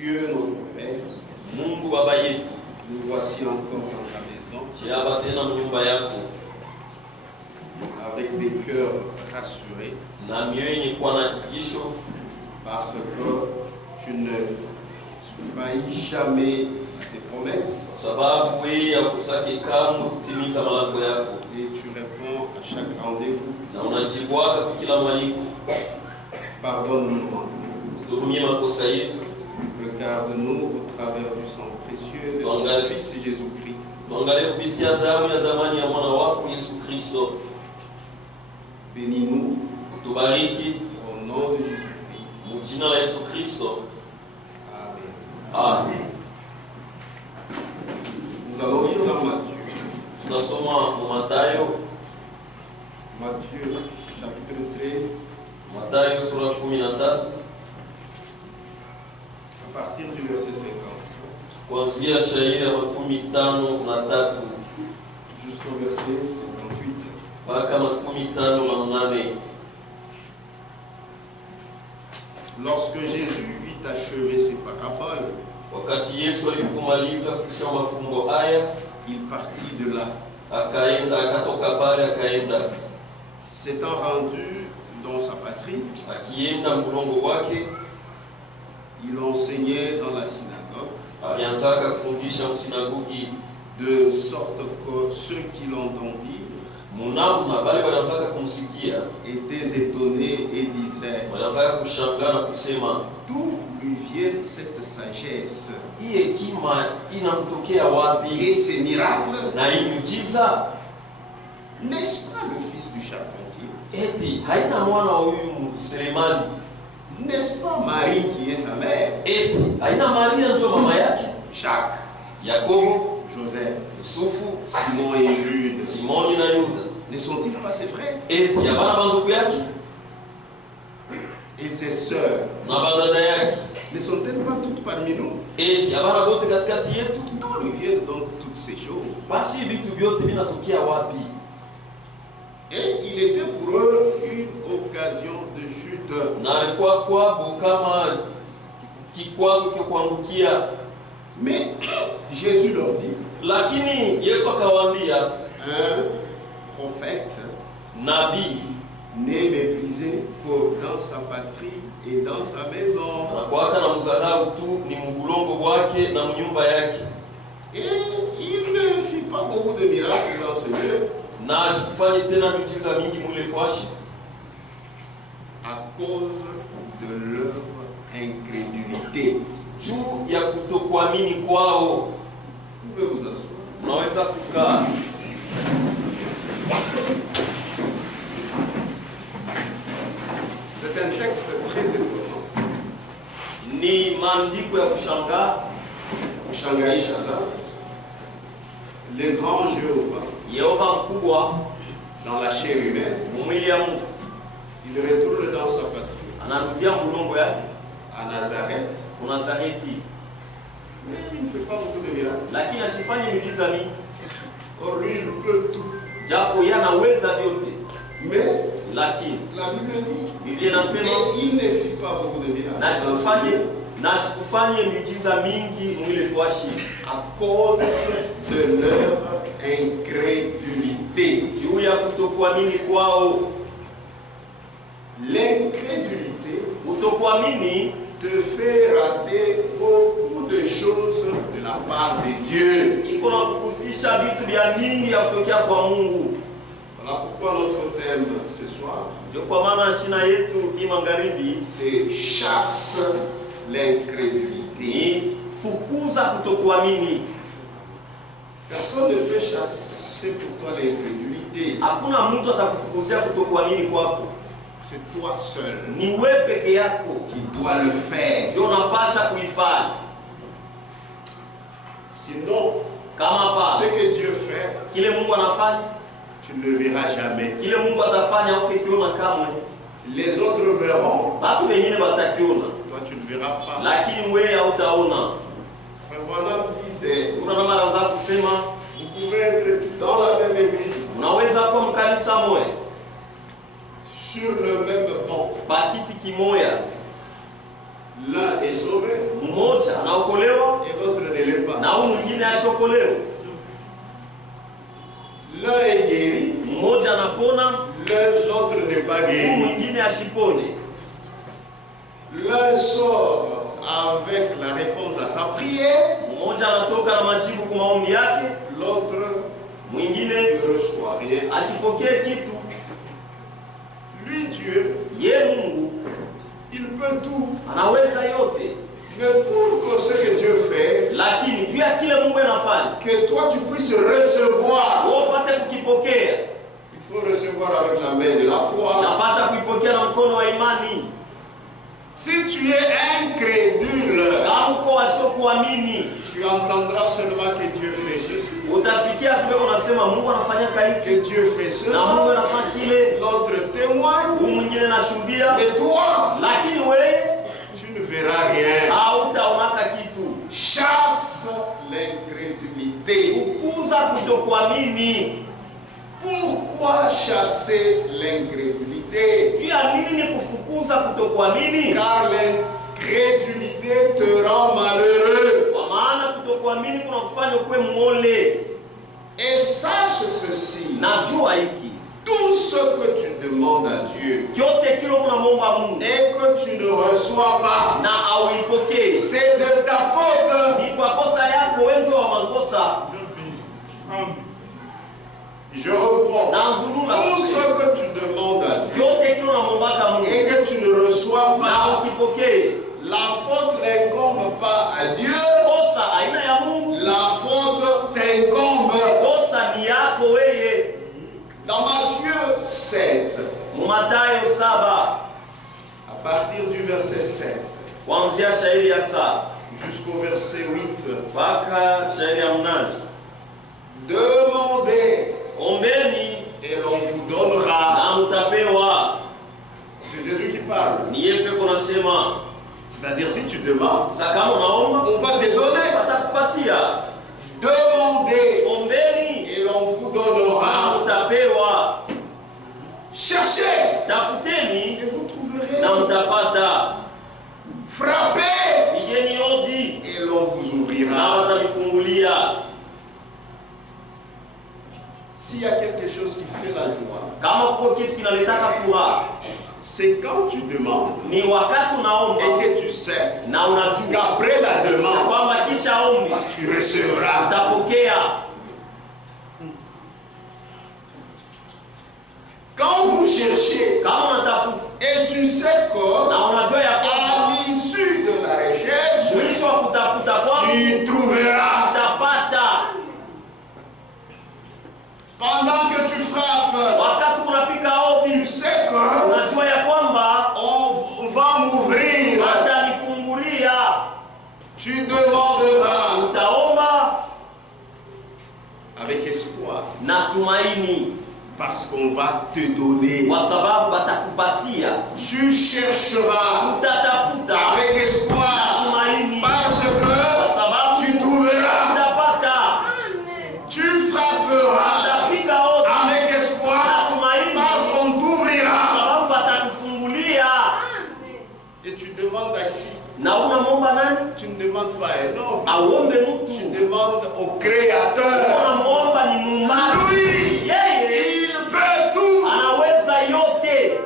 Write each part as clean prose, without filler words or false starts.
Dieu notre Père, Mungu baba yetu, nous voici encore dans ta maison chiaba tena mnyumba yako avec des cœurs rassurés na mioyo yenye kuwa na hakikisho, parce que tu ne faillis jamais à tes promesses sababu wewe hakusake kamwe kutimiza malango yako, et tu réponds à chaque rendez-vous. na unajibwaka kwa kila mwaliko. Pardonne-nous, Uturumie makosa yetu, regarde-nous au travers du sang précieux de ton Fils Jésus-Christ. tuangalie kupitia damu ya damani ya mwana wako Yesu Kristo. Bénis-nous Utubariki au nom de Jésus-Christ. mujina la Yesu Kristo. Amen. Amen. Nous allons lire dans Matthieu. Tunasoma mu Mathayo, Matthieu chapitre 13, Mathayo sura 13 à partir du verset 50 kuanzia shairi ya 53 jusqu'au verset 58. mpaka 58. Lorsque Jésus eut achevé ses paraboles, Wakati Yesu alipomaliza kusema mafumbo haya, il partit de là. akatoka pale akaenda, S'étant rendu dans sa patrie, akienda mlongo wake, il enseignait dans la synagogue, alianzaka kufundisha msinagogi, de sorte que ceux qui l'entendirent munamna bali walianzaka kumsikia, étaient étonnés et disaient: walianzaka kushangaa na kusema, d'où lui vient cette sagesse hii hekima inamtokea wapi? et ces miracles? Na hii miujiza, N'est-ce pas le fils du charpentier? eti haina mwana wa huyu mseremali? N'est-ce pas Marie qui est sa mère? Eti haina Maria ndio mama yake? Jacques, Yakobo, Joseph, Yusufu, Simon et Jude, Simoni na Yuda, ne sont-ils pas ses frères? eti habana bandugu yake Et ses sœurs, na badada yake, ne sont-elles pas toutes parmi nous? eti habana bote katikati yetu? D'où lui viennent donc toutes ces choses? Basi vitu vyote vinatokea wapi? Et il était pour eux une occasion de chute. Na alikuwa kwabo kama kikwazo cha kuangukia. Mais Jésus leur dit, Lakini Yesu akawaambia, un prophète nabii n'est méprisé que dans sa patrie et dans sa maison. anakuwaka na mzarau tu ni mgulongo wake na mnyumba yake. Et il ne fit pas beaucoup de miracles dans ce lieu Na asikufanye tena miujiza mingi mule fwashi à cause de leur incrédulité. juu ya kutokuamini kwao. Vous pouvez vous asseoir. Unaweza kukaa. C'est un texte très étonnant. Ni maandiko ya kushangaa. Kushangaisha sana. Le grand Jéhovah, Yehova mkubwa dans la chair humaine, mwili ya Mungu il retourne dans sa patrie, anarudia mlongo yake à Nazareth, Nazareti, mais il ne fait pas beaucoup de miracles. lakini asifanye miujiza mingi, Or lui, il peut tout. japo yeye anaweza vyote, Mais lakini la Bible dit, Biblia inasema et il ne fit pas beaucoup de miracles. na sikufanye miujiza mingi mwile fwashi À cause de leur incrédulité. juu ya kutokuamini kwao. L'incrédulité Kutokuamini te fait rater beaucoup de choses de la part de Dieu. iko na kuhusisha vitu vya mingi ya kutokea kwa Mungu. Voilà pourquoi notre thème ce soir, Ndio kwa maana shina yetu hii magharibi c'est chasse l'incrédulité. ni fukuza kutokuamini. Personne ne peut chasser pour toi l'incrédulité. Hakuna mtu atakufukuzia kutokuamini kwako, C'est toi seul ni wewe peke yako qui dois le faire. ndio unapasha kuifanya. Sinon, Kama ce pa que Dieu fait, kile Mungu anafanya, tu ne le verras jamais. kile Mungu atafanya ukikiona kamwe, Les autres verront, watu wengine watakiona, toi tu ne verras pas. lakini wewe hautaona. Frère Branham disait, Kuna na mara za kusema vous pouvez être dans la même église, unaweza kuwa mkanisa moja sur le même banc, pakiti kimoya, L'un est sauvé mmoja anaokolewa et l'autre ne l'est pas. na huyu mwingine asiokolewa. L'un est guéri, Mmoja anapona, l'autre n'est pas huyu guéri. mwingine asipone. L'un sort avec la réponse à sa prière, Mmoja anatoka na majibu kwa maombi yake, l'autre mwingine ne reçoit rien. asipokee kitu. Lui, Dieu, Ye Mungu il peut tout. anaweza yote, Mais pour que ce que Dieu fait, lakini juu ya kile Mungu anafanya que toi tu puisses recevoir, wewe upate kukipokea, il faut recevoir avec la main de la foi. unapaswa kuipokea na mkono wa imani. Si tu es incrédule, Kama uko wasiokuamini, tu entendras seulement que Dieu fait ceci, utasikia tu unasema Mungu anafanyaka hiki que Dieu fait na Mungu cela. anafanya kile, L'autre témoigne, huyu mwingine anashuhudia, mais toi, lakini wewe tu ne verras rien. hautaonaka kitu. Chasse l'incrédulité. Fukuza kutokuamini. Pourquoi chasser l'incrédulité? Juu ya nini kufukuza kutokuamini? Car l'incrédulité te rend malheureux. Kwa maana kutokuamini kuna kufanya ukuwe mwole. Et sache ceci, Najua hiki, tout ce que tu demandes à Dieu kyote kile unamwomba Mungu et que tu ne reçois pas, na auipokee, c'est de ta faute. ni kwa kosa yako, wewe ndio wa makosa. Je reprends. Nazulula Tout ce que tu demandes à Dieu kyote kile unamwombaka Mungu et que tu ne reçois na pas, ukipokee, la faute n'incombe pas à Dieu. kosa aina ya Mungu, La faute t'incombe. kosa ni yako wewe. Dans Matthieu 7, Mathayo 7 à partir du verset 7 kuanzia shairi ya 7 jusqu'au verset 8, mpaka shairi ya 8. demandez Ombeni et l'on vous donnera. na mtapewa. C'est Jésus qui parle. Ni Yesu yuko nasema, C'est-à-dire, si tu demandes, sasa kama unaomba on va te donner. watakupatia. Demandez Ombeni et l'on vous na donnera. mtapewa. Cherchez Tafuteni et vous trouverez. na mtapata. Frappez Pigeni hodi et l'on vous na ouvrira. watavifungulia. S'il y a quelque chose qui fait la joie, Kama kuko kitu kinaletaka furaha, c'est quand tu demandes ni wakati unaomba et que tu sais na unajua qu'après la demande, kwamba kisha ombi tu recevras. utapokea. Quand vous cherchez Kama unatafuta et tu sais que na unajua ya à kwamba l'issue de la recherche, mwisho wa kutafuta kwako tu trouveras. utapata. Pendant que tu frappes, Wakati unapika tu hodi, sais que unajua ya kwamba on va m'ouvrir. watanifungulia. Tu demanderas Utaomba avec espoir, na tumaini, parce qu'on va te donner. kwa sababu batakupatia. Tu chercheras Utatafuta avec na espoir, tumaini, parce kwa que sababu tu trouveras. utapata. Tu frapperas Utapika hodi avec na espoir, tumaini, parce qu'on kwa t'ouvrira. sababu batakufungulia. Et tu demandes à qui? Na unamwomba nani? Tu ne demandes pas à un homme. Auombe Tu mtu. demandes au Créateur. Unamwomba ni Muumbaji. Lui, Yeye il peut tout. anaweza yote.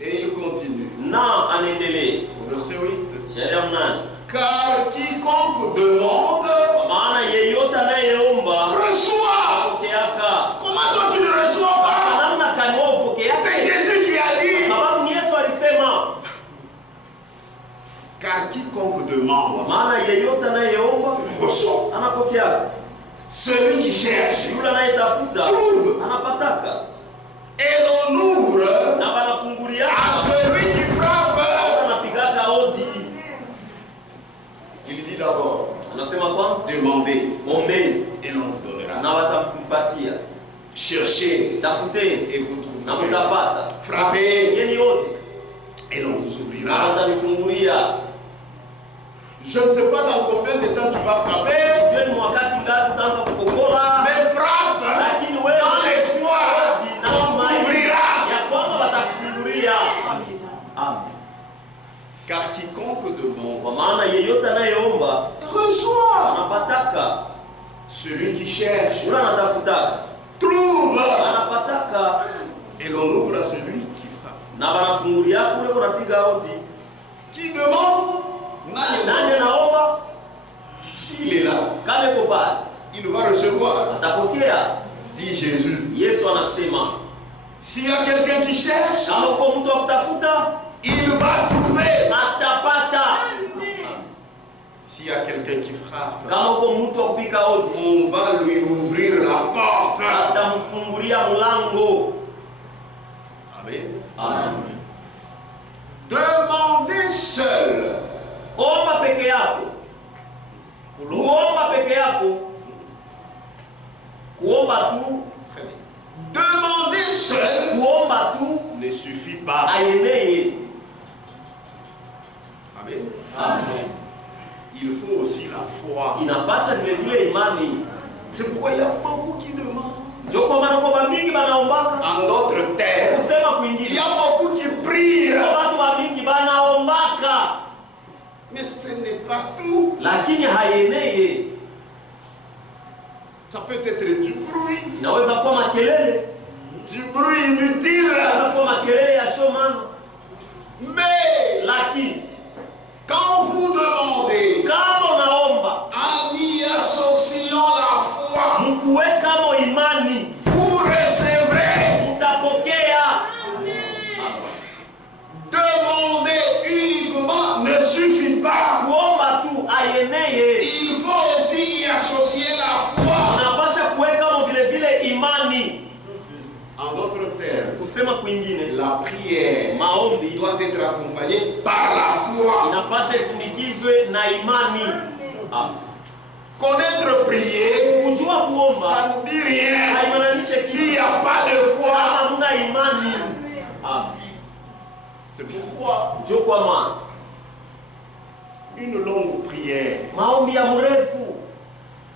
Et il continue. Na anaendelea. Verset 8. Sheria 8. Car quiconque demande Kwa maana yeyote anayeomba reçoit. apokeaka. Comment toi tu ne reçois Kwa pas? namna kani wewe upokeaka? C'est Jésus qui a dit. Sababu ni Yesu alisema, Car quiconque kwa demande maana yeyote anayeomba reçoit. anapokeaka. Celui qui cherche Yule anayetafuta trouve. anapataka. Et l'on ouvre Na banafungulia à celui qui frappe. anapigaka hodi. Il dit d'abord, Anasema kwanza demandez ombeni et l'on vous donnera. na watakupatia. Cherchez Tafuteni et vous na trouverez. mtapata. Frappez Pigeni hodi et l'on vous na ouvrira. watavifungulia. Je ne sais pas dans combien de temps tu vas frapper, Sijui ni wakati ngapi utaanza kupokora, mais frappe lakini wewe dans l'espoir na qu'on tumaini t'ouvrira. ya kwamba watakufungulia. Amen. Kwa maana yeyote anayeomba reçoit. anapataka, Celui qui cherche yule anatafutaka trouve. anapataka, Et l'on ouvre à celui qui frappe. na banafungulia kule kunapiga hodi. Qui demande? Nani anaomba? S'il est là, Kama iko pale il va recevoir. atapokea. Dit Jésus. Yesu anasema S'il y a quelqu'un qui cherche, kama uko mtu wa kutafuta il va trouver. atapata. S'il y a quelqu'un qui frappe, Kama uko mtu wa kupiga hodi on va lui ouvrir la porte. atamfungulia mlango. Amen. Amen. Demandez seul. Omba peke yako. Kuomba peke yako. Kuomba tu. Très bien. Demander seul Kuomba tu ne suffit pas. ayeneye. Amen. Amen. Il faut aussi la foi. Inapasha vile vile imani. C'est pourquoi il y a beaucoup qui demandent. Ndio kwa maana kwa mingi banaombaka. En d'autres termes, Kusema il y kwingine. a beaucoup qui prient. Watu wa mingi banaombaka. Mais ce n'est pas tout. Lakini hayeneye. Ça peut être du bruit. Inaweza kuwa makelele. Du bruit inutile. Inaweza kuwa makelele ya shomano. Mais Lakini quand vous demandez kama unaomba en y associant la foi, mkuwekamo imani vous recevrez. mutapokea. Demander uniquement ne suffit pas. Kuomba tu ayeneye. Il faut aussi y associer la foi. Unapasha kuwekamo vile vile imani. En d'autres termes, Kusema kwingine la prière maombi doit être accompagnée par la foi. inapasha isindikizwe na imani. Connaître prier, Kujua kuomba ça ne dit rien haimaanishi s'il n'y a pas de foi. kama hamuna imani. C'est pourquoi Ndio kwa maana une longue prière maombi ya mrefu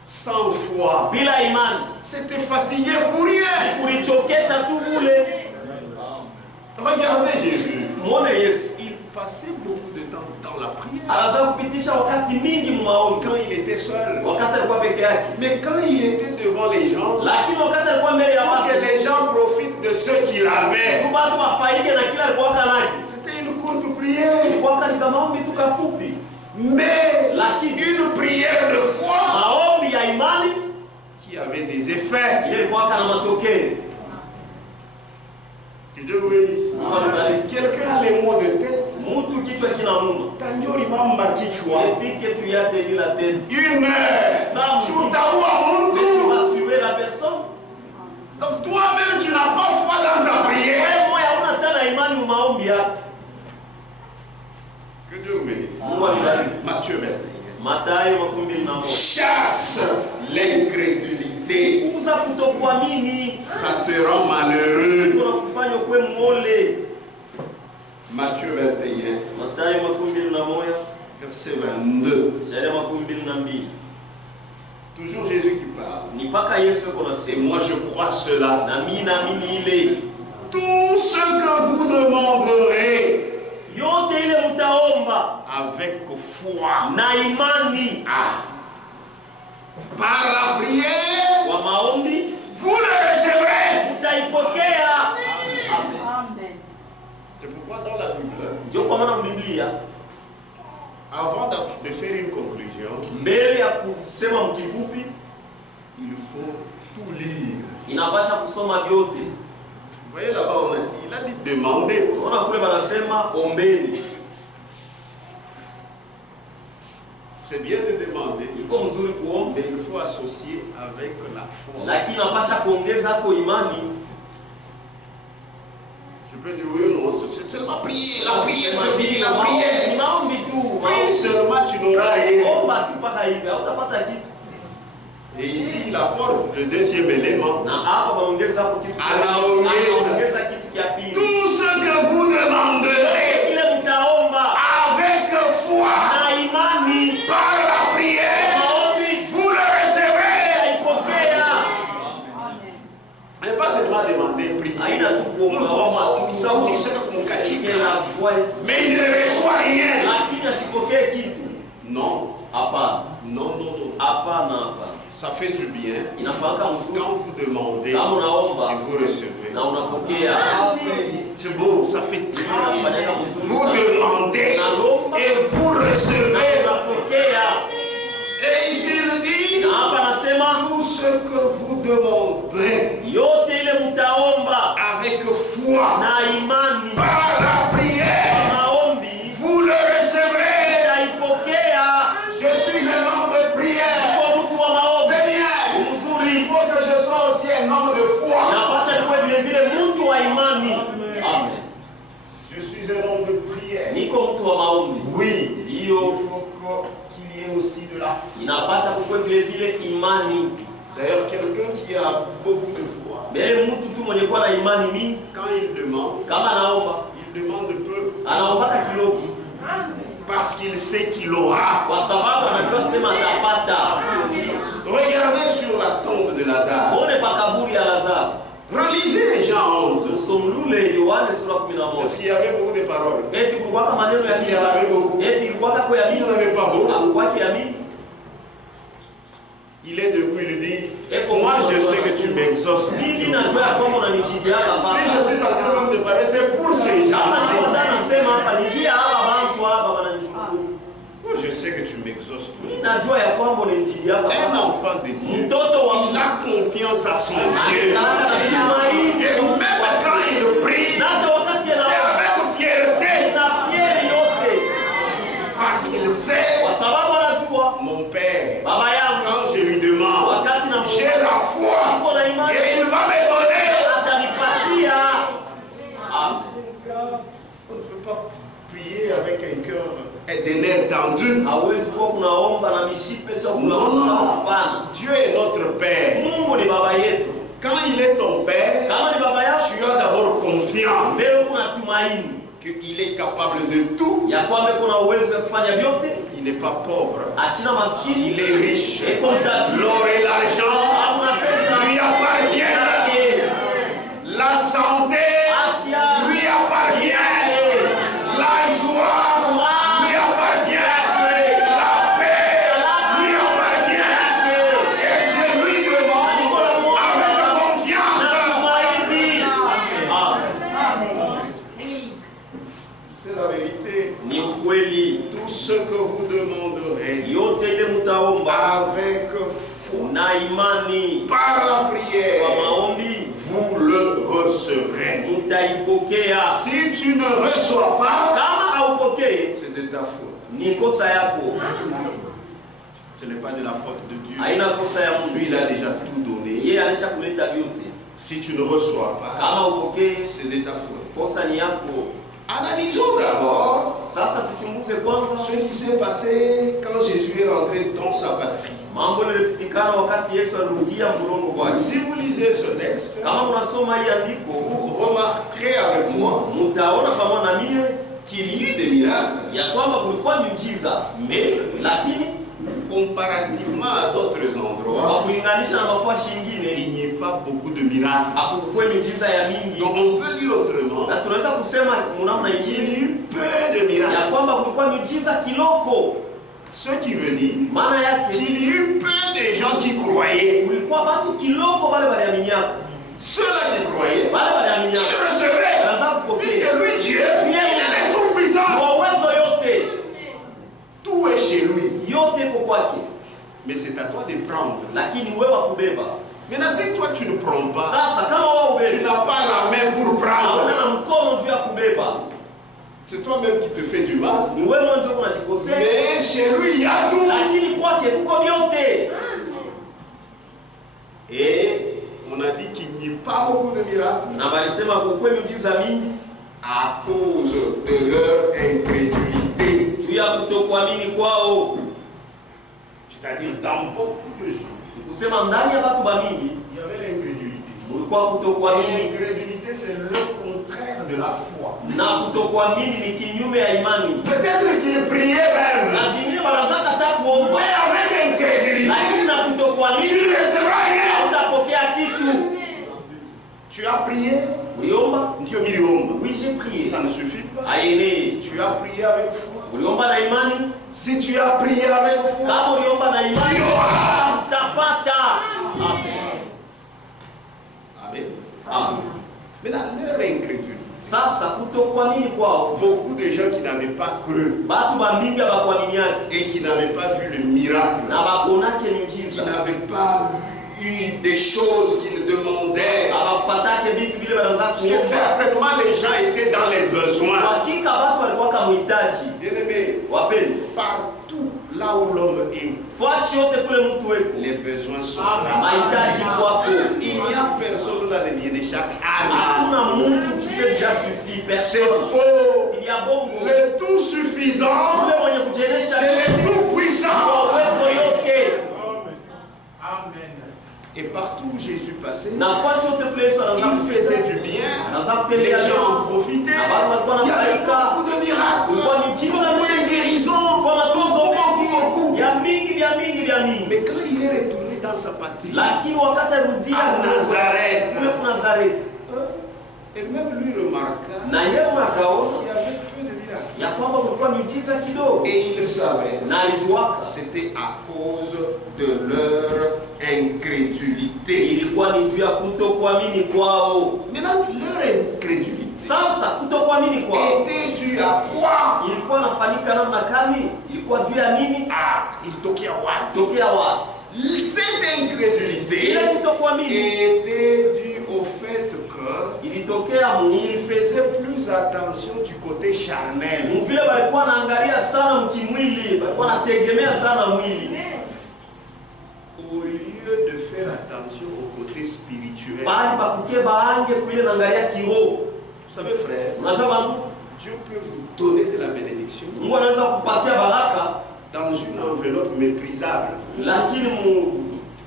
sans foi, bila imani c'était fatigué pour rien. kulichokesha tu bule. Regardez Jésus. Muone Yesu Il passait beaucoup de temps dans la prière. anaanza kupitisha wakati mingi mumaombi, Quand il était seul. wakati alikuwa peke yake, Mais quand il était devant les gens, lakini wakati alikuwa mbele ya pour watu que les gens profitent de ce qu'il avait, tu watu wafaike na kila alikuwa kanaki, c'était une courte prière. kwa katika maombi tu kafupi, Mais lakini une prière de foi maombi ya imani qui avait des effets. ile ilikuwa kana matokeo. Que Dieu vous bénisse. Quelqu'un a les mots de tête. Mtu kichwa kinamuuma, Tanyo limamba kichwa. epike tu yate ni la tête. Une heure. Sutaua Mais tu muntu. vas tuer la personne. Donc toi-même tu n'as pas foi dans ta prière. Wewe moyo hauna tena imani mu maombi yako. Que Dieu vous bénisse. Mungu abariki. Matthieu 21. Mathayo 21. Chasse l'incrédulité. Uza kutokuamini Ça te rend malheureux. kuna kufanya kwe muole. Matthieu 21, Mathayo 21 verset 22. shairi 22. Toujours Jésus qui parle. Ni mpaka Yesu yuko Et nasema, moi je crois cela. na mimi naamini ile Tout ce que vous demanderez yote ile mtaomba avec foi, na imani par la prière, kwa maombi vous le recevrez. mtaipokea. Amen. C'est pourquoi dans la Bible, Ndio kwa maana Biblia avant de faire une conclusion, mbele ya kusema mkifupi il faut tout lire. inapasha kusoma vyote. Vous voyez là-bas, il a dit demander. Unaona kule wanasema ombeni. C'est bien de demander, Iko mzuri kuomba, mais il faut associer avec la foi. lakini inapasha kuongeza kwa imani. Je peux dire oui ou non, c'est seulement prier, la prière se dit, la Ni prière. maombi tu. Prie seulement, tu n'auras rien. Omba tu mpaka hivi hautapata kitu. Et ici, il apporte le deuxième élément. Na hapa wanaongeza hapo kitu. Anaongeza kitu cha pili. Tout ce que vous demanderez Ile mtaomba avec foi na imani par la prière, maombi vous le recevrez. ipokea. Mais pas seulement demander, prier. Haina tu kuomba. Mais il ne reçoit rien. Lakini asipokee kitu. Non. Hapana. Non, non, non. Hapana, hapana. Ça fait du bien. Inafanyika mzuri Quand vous demandez, kama unaomba et vous recevez. na unapokea. C'est beau, ça fait très bien. Inafanyika mzuri Vous sana. demandez et vous Na recevez. unapokea. Et ici il dit, Na hapa anasema tout ce que vous demandez yote ile mtaomba avec foi, na imani par la prière, maombi vous le recevrez. mtaipokea. Je suis un homme de prière. Kwa mtu wa maombi Seigneur, mzuri, il faut que je sois aussi un homme de foi. napasha niwe vile vile mtu wa imani. Amen. Je suis un homme de prière. Niko mtu wa maombi. Oui, il Ndio faut qu'il y ait aussi de la foi. inapasha kuwe vile vile imani. D'ailleurs, quelqu'un qui a beaucoup de foi, Mbele mtu tu mwenye kuwa na imani mingi, quand il demande, kama anaomba il demande peu anaombaka kidogo, parce qu'il sait qu'il aura. kwa sababu anajua sema atapata. Regardez sur la tombe de Lazare. Muone pa kaburi ya Lazaro. Relisez Jean 11. Usomlule Yohane sura Parce 11. qu'il y avait beaucoup de paroles. Eti kulikuwa kama maneno ya Parce qu'il y en avait beaucoup. eti kulikuwa kwa ya Il n'y mimi, en avait pas beaucoup. hakukuwa ya mimi. Il est debout, il dit, moi je sais que tu m'exauces. Hivi najua ya kwamba unanijibiaka Si baba. je suis en train de parler, c'est pour ces Kama niko gens-ci. ndani nasema hapa ni juu ya hawa bantu hapa wananishukuru. Moi je sais que tu m'exauces. Mimi najua ya kwamba unanijibiaka Un baba. enfant de Dieu, Mtoto wa il a confiance à son Dieu. Anakaraka na tumaini. Et même quand il prie, Na hata wakati c'est anaomba avec fierté. na fieri yote, Parce qu'il sait, kwa sababu anajua mon Père, baba yangu quand je lui demande, wakati na j'ai la foi niko na imani et il va me donner. atanipatia. Ah, On ne peut pas prier avec un cœur et des nerfs tendus. hawezi kuwa kunaomba na mishipe sio Non, kunaomba. non. Hapana, Dieu est notre Père. Mungu ni baba yetu. Quand il est ton Père, Kama ni baba yako, tu as d'abord confiance mbele kuna tumaini qu'il est capable de tout. ya kwamba kuna uwezo wa kufanya vyote, Il n'est pas pauvre. ashina maskini, Il est riche. eko mtajiri, L'or et l'argent hakuna pesa lui appartiennent. yake, La santé afya lui appartient. La joie lui appartient. La paix lui appartient. Et je lui demande avec confiance. C'est la vérité. Ni ukweli, Tout ce que vous demanderez yote ile mtaomba avec foi na imani par la kwa prière, maombi, vous le recevrez. mtaipokea. Si tu ne reçois pas, Kama haupokei c'est de ta faute. ni kosa yako, Ce n'est pas de la faute de Dieu. haina kosa ya Lui, Mungu. il a déjà tout donné. Yeye alisha kuleta vyote. Si tu ne reçois pas, Kama upokee, c'est de ta faute. kosa ni yako. Analysons d'abord Sasa tuchunguze kwanza ce qui s'est passé quand Jésus est rentré dans sa patrie. mambo yaliyopitikana wakati Yesu alirudia mlolongo kwake. Si vous lisez ce texte, Kama unasoma hii andiko, vous remarquerez avec moi mtaona pamoja na mie qu'il y eut des miracles, ya kwamba kulikuwa miujiza, mais lakini comparativement à d'autres kwa endroits, kulinganisha na mafuashi ingine il n'y a pas beaucoup de miracles. hakukuwa miujiza ya mingi, Donc on peut dire autrement na tunaweza kusema mnamna qu'il ingine y eut peu de ya miracles. kwamba kulikuwa miujiza kiloko. Ce qui veut dire Maana yake qu'il y eut peu de gens qui croyaient. kulikuwa batu kiloko bale baliaminyaka, Ceux-là qui croyaient, bale ils baliaminyaka le recevaient. wanaanza kupokea Puisque lui, Dieu, il est tout puissant. kwa uwezo yote, Tout est chez lui. yote iko kwake, Mais c'est à toi de prendre. lakini wewe wa kubeba. Maintenant, si toi tu ne prends pas, Sasa kama wewe tu ubebe, n'as pas la main pour hauna prendre. na mkono juu ya kubeba, C'est toi-même qui te fais du mal. ni wewe ndio unajikosea, Mais chez lui, il y a tout. lakini kwake kuko vyote. Et on a dit qu'il n'y a pas beaucoup de miracles Na balisema kukwe miujiza mingi à cause de leur incrédulité. juu ya kutokuamini kwao. C'est-à-dire dans beaucoup de gens, Kusema ndani ya watu bamingi il y avait l'incrédulité. mulikuwa Et kutokuamini, l'incrédulité, c'est le contraire de la foi. na kutokuamini ni kinyume ya imani. Peut-être qu'il priait même, Saa zingine wanazaka hata kuomba, mais avec incrédulité, lakini na tu kutokuamini ne recevras rien. hautapokea kitu. Tu as prié, Uliomba, Dieu m'a oui j'ai prié, ça ne suffit pas. ayenee. Tu as prié avec foi, Uliomba na imani, Si tu as prié avec foi, Kama uliomba na imani, tu auras. utapata. Amen. Amen. Amen. Maintenant, leur incrédulité. Sasa kutokuamini kwao, Beaucoup de gens qui n'avaient pas cru batu bamingi abakuaminiaki et qui n'avaient pas vu le miracle, na bakonake qui miujiza, n'avaient pas eu des choses qu'ils demandaient. abakupatake vitu vile wanaanza Parce que kuomba. certainement les gens étaient dans les besoins. Hakika watu walikuwa kama muhitaji. Bien-aimés, Wapendwa, partout là où l'homme est, fasi yote kule mtu weko, les besoins sont là. mahitaji kwako. Il n'y a personne là qui n'échappe à Hakuna mtu kise déjà suffit, C'est personne. faux. Il y a bongo. Le tout suffisant, Ule mwenye kujenesha c'est le tout kwa puissant. uwezo yote. Et partout où Jésus passait, Na fasi yote kule Yesu anaanza il faisait kufanya. du bien. Anaanza Les kutendea gens en mema. profitaient. Na watu walikuwa Il y avait wanafaika. beaucoup de miracles, Kulikuwa miujiza beaucoup de mingi. guérisons, Kwa matunzo mengi. beaucoup. Ya mingi, ya mingi, ya mingi. Mais quand il est retourné dans sa patrie, Lakini wakati arudia à Nazareth, kule ku Nazareti, et même lui remarqua na yeye akaona qu'il y avait peu de miracles. ya kwamba kulikuwa miujiza kidogo, Et il savait na alijuaka c'était à cause de leur incrédulité. ilikuwa ni juu ya kutokuamini kwao. Maintenant, leur incrédulité Sasa kutokuamini kwao était due à quoi? ilikuwa nafanyika namna gani? Ilikuwa juu ya nini? Ah, il toquait à what? Tokea wapi? Cette incrédulité Ile kutokuamini était due au fait que ilitokea il faisait plus attention du côté charnel. mvile walikuwa naangalia sana mkimwili, walikuwa nategemea sana mwili Au lieu de faire attention au côté spirituel. bali bakuke baange kuile naangalia kiroho. Vous savez, frère, Unajua bantu, Dieu peut vous donner de la bénédiction Mungu anaweza kupatia baraka dans une enveloppe méprisable. lakini mu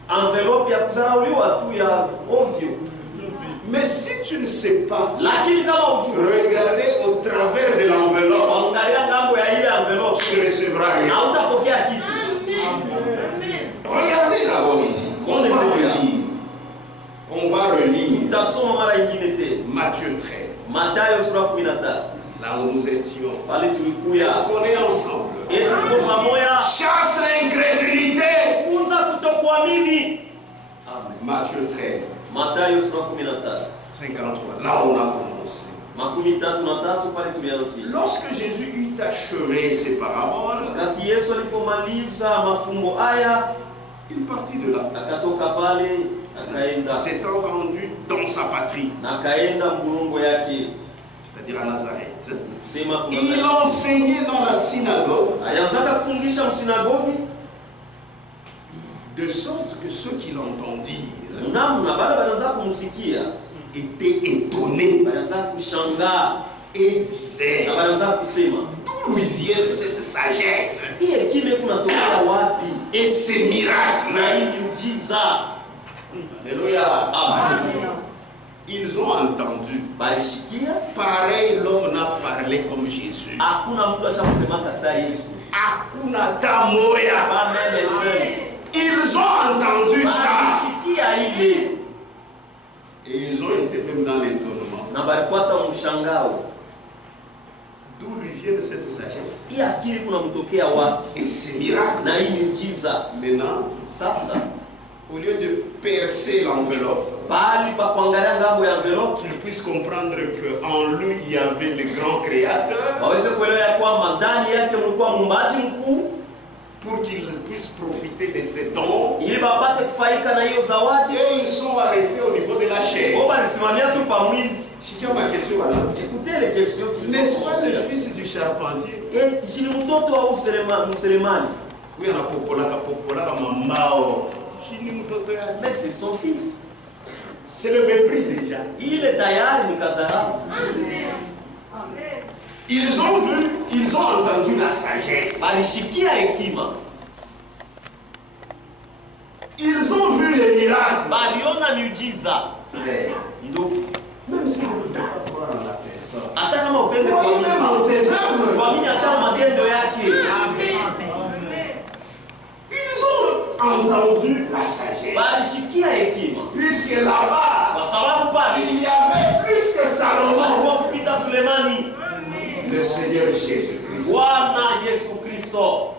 envelope ya kuzarauliwa tu ya ovyo. Mais si tu ne sais pas Lakini kama ujue regarder au travers de l'enveloppe, angalia ngambo ya ile envelope tu ne recevras rien. na utapokea kitu. Regardez d'abord ici. On va relire. On va relire Utasoma mara nyingine tena Matthieu 13. Mathayo sura 13. Là où nous étions. Pale tulikuya Est-ce qu'on est ensemble? tuko pamoja, Chasse l'incrédulité. kuza kutokuamini. Amen. Matthieu 13, Mathayo sura 13. 53. Là on a commencé. 33 pale tulianzia. Lorsque Jésus eut achevé ses paraboles, Wakati Yesu alipomaliza mafumbo haya, il partit de là, akatoka pale akaenda s'étant rendu dans sa patrie, na akaenda mbulungo yake, c'est-à-dire à Nazareth. sema kuna Il enseignait dans la synagogue, alianzaka kufundisha msinagogi, de sorte que ceux qui l'entendirent namna bale wanaanza kumsikia, étaient étonnés wanaanza kushangaa et disaient, na wanaanza kusema d'où lui vient cette sagesse hii hekima kunatokea wapi et ces miracles? na hii miujiza? Alléluia. Amen. Ils ont entendu. Balishikia, Pareil, l'homme n'a parlé comme Jésus. hakuna mtu ashakusemaka saa Yesu. Hakuna tamoya. Pas même les jeunes. Ils ont entendu ça. Balishikia ile Et ils ont été même dans l'étonnement. na balipata mshangao. D'où lui vient cette sagesse Hii akili kunamtokea wapi et ces miracles? na hii miujiza? Maintenant, Sasa au lieu de percer l'enveloppe, bali pa kuangalia ngambo ya envelope, qu'ils puissent comprendre qu'en lui il y avait le grand créateur, waweze kuelewa ya kwamba ndani yake mlikuwa muumbaji mkuu, pour qu'ils puissent profiter de ces dons. ili bapate kufaika na hiyo zawadi. Et ils sont arrêtés au niveau de la chair. Wao balisimamia tu pa mwili. Chacun ma question, madame. Écoutez les questions qui N'est-ce sont pas posées. le fils du charpentier? Et si mtoto wa mseremani, Oui, on a popolaka mamao. Chini mtoto yake. mais c'est son fils. C'est le mépris déjà. Il est tayari ni kazarau. Ils ont vu, ils ont entendu la sagesse. Balishikia hekima, Ils ont vu les miracles. baliona miujiza. Frère, Ndugu, même si vous ne pouvez pas croire en la personne, hata kama upende croyez même en ses œuvres. kuamini hata matendo yake, Ils ont entendu la sagesse. balishikia hekima, Puisque là-bas, kwa sababu pale il y avait plus que Salomon. walikuwa kupita Sulemani. Le Seigneur Jésus-Christ. Bwana Yesu Kristo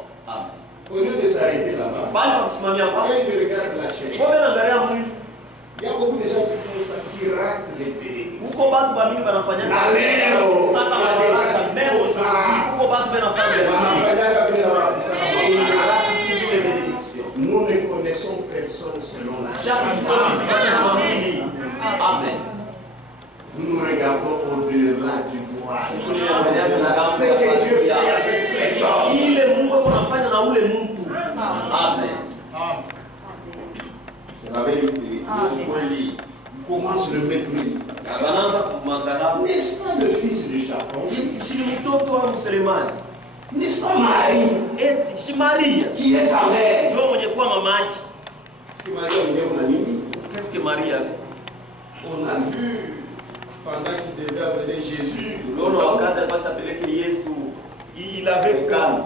Au lieu de s'arrêter là-bas, bali pa kusimamia hapa, il regarde la chair. kwa wanaangalia mwili. Il y a beaucoup de gens qui font ça, qui ratent les bénédictions. Huko watu bamingi wanafanya Na leo, sana baraka memo sana. Huko watu wanafanya Nous ne connaissons personne selon la chair. Amen. Nous regardons au-delà du voile. Ce que Dieu fait avec cet homme. Ile Mungu anafanya na ule mtu. Amen. C'est la vérité. Kweli. Comment se le mépris? N'est-ce pas le fils du Japon? N'est-ce pas Marie? Qui est sa mère? Qu'est-ce que Marie a fait? On a vu pendant qu'il devait amener Jésus. Il avait calme.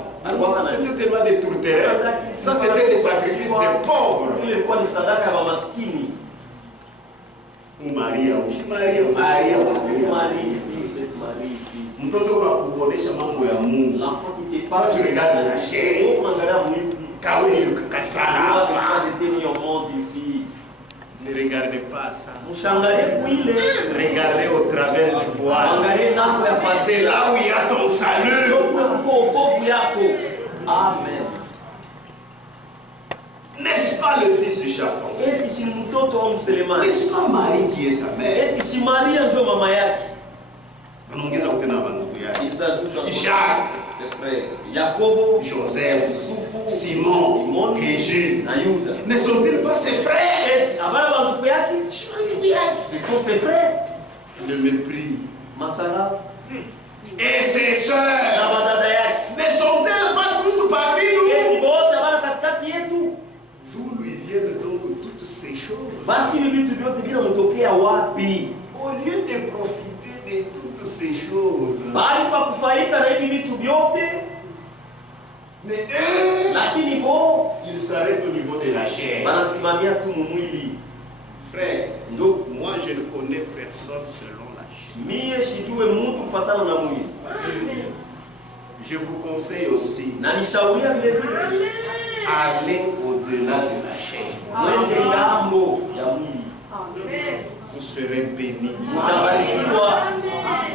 C'était tellement des tourterelles. Ça, c'était des sacrifices des pauvres. Ou Maria. Mtoto wa kuboresha mambo ya Mungu. Tu regardes la chair. Kawe kasana. Ne regardez pas ça. Regardez au travers du voile. C'est là où il y a ton salut. Amen. N'est-ce pas le fils du Japon? N'est-ce pas Marie qui est sa mère? Jacques, Joseph, Simon et Jude. Ne sont-ils pas ses frères? Ce sont ses frères. Le mépris. Et ses sœurs ne sont-elles pas toutes parmi nous? D'où lui viennent donc toutes ces choses? Au lieu de profiter de toutes ces choses, mais eux, ils s'arrêtent au niveau de la chair. Frère, moi je ne connais personne selon la chair. Je vous conseille aussi, allez au-delà de la chair. Vous serez bénis.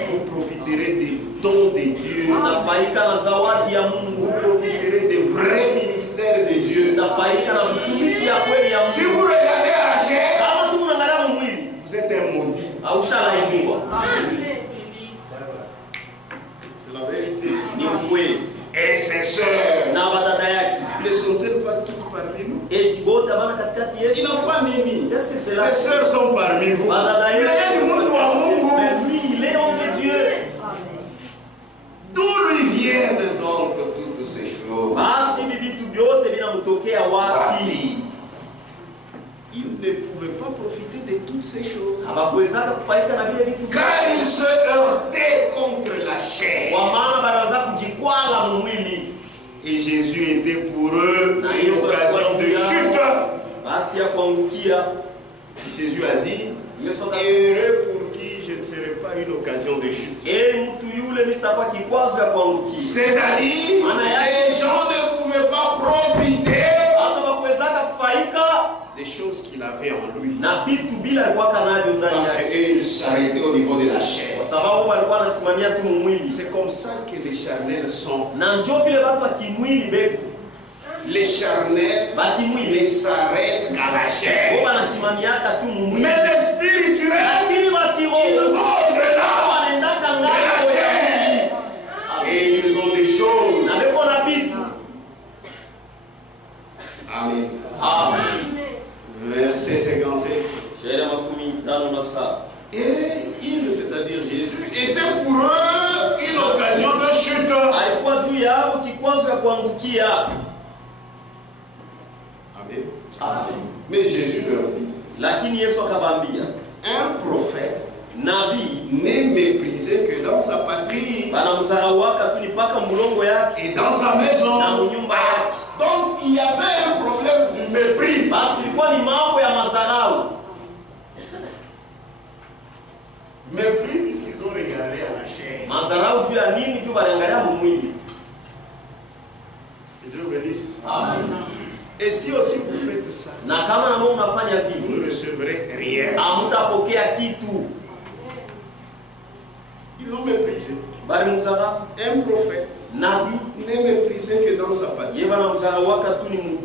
Vous profiterez des dons de Dieu. Vous profiterez des vrais ministères de Dieu. Si vous regardez à la chair, vous êtes un maudit. C'est la vérité. Et ses sœurs ne sont-elles pas toutes parmi nous? Il n'en pas Mimi. Ses sœurs sont parmi vous. D'où lui viennent donc toutes ces choses? Il ne pouvait pas profiter de toutes ces choses. Car il se heurtait contre la chair. Et Jésus était pour eux une occasion de chute. Jésus a dit, heureux pour qui je ne serai pas une occasion de chute. C'est-à-dire, les gens ne pouvaient pas profiter des choses qu'il avait en lui. Parce qu'ils s'arrêtaient au niveau de la chair. C'est comme ça que les charnels sont. Les charnels ne s'arrêtent qu'à la chair. Mais les spirituels, ils vont au-delà de la chair. Et ils ont des choses. Amen. Amen. Verset 57. Et il, c'est-à-dire Jésus, était pour eux une occasion de chute. Amen. Amen. Mais Jésus leur dit, un prophète n'est méprisé que dans sa patrie et dans sa maison. Donc il y avait un problème du mépris. Mépris puisqu'ils ont regardé à la chair. Dieu bénisse. Amen. Et si aussi vous faites ça, Na kama na Mungu unafanya vous vile, ne recevrez rien. hamtapokea kitu. Ils l'ont méprisé. Bali msara Un prophète nabii n'est méprisé que dans sa patrie yeba na msara waka tu ni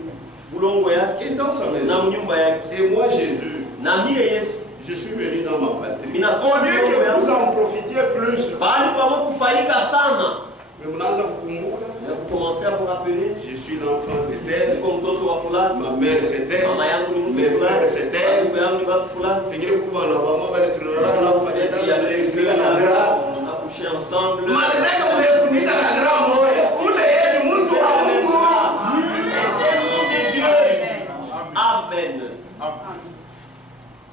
bulongo yake et dans sa na maison. nyumba yake. Et moi, Jésus, Na mie Yesu je suis venu dans ma patrie. Mina- Au lieu que vous en profitiez plus, bali pamo kufaika sana. mais mnaanza kukumbuka, Na vous commencez à vous rappeler, je suis l'enfant de tel, niko mtoto wa fulani, ma mère c'est elle, mama yangu ni mes mtu frères fulani, c'est elle. ndugu yangu ni watu fulani. Pengine kubwa na mama wale tunalala nao kwa Et puis il y avait les jana na dra. on a couché ensemble. Malgré que vous définissez la dra moya, ule yeye mtu wa Mungu. L'éternel de Dieu. Amen.